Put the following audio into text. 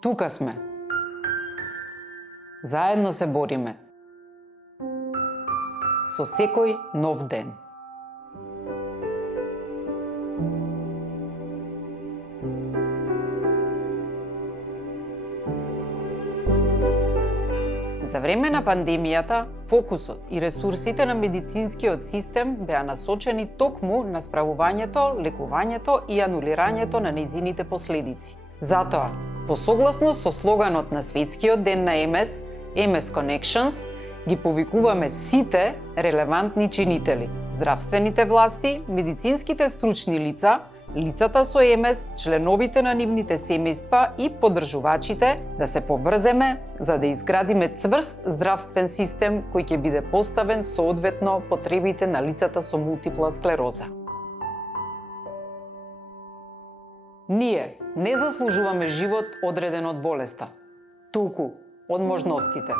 Тука сме. Заедно се бориме. Со секој нов ден. За време на пандемијата, фокусот и ресурсите на медицинскиот систем беа насочени токму на справувањето, лекувањето и анулирањето на нејзините последици. Затоа, во согласност со слоганот на Светскиот ден на МС, MS Connections, ги повикуваме сите релевантни чинители, здравствените власти, медицинските стручни лица, лицата со МС, членовите на нивните семејства и поддржувачите да се поврземе за да изградиме цврст здравствен систем кој ќе биде поставен соодветно потребите на лицата со мултипла склероза. Ние не заслужуваме живот одреден од болеста, туку од можностите.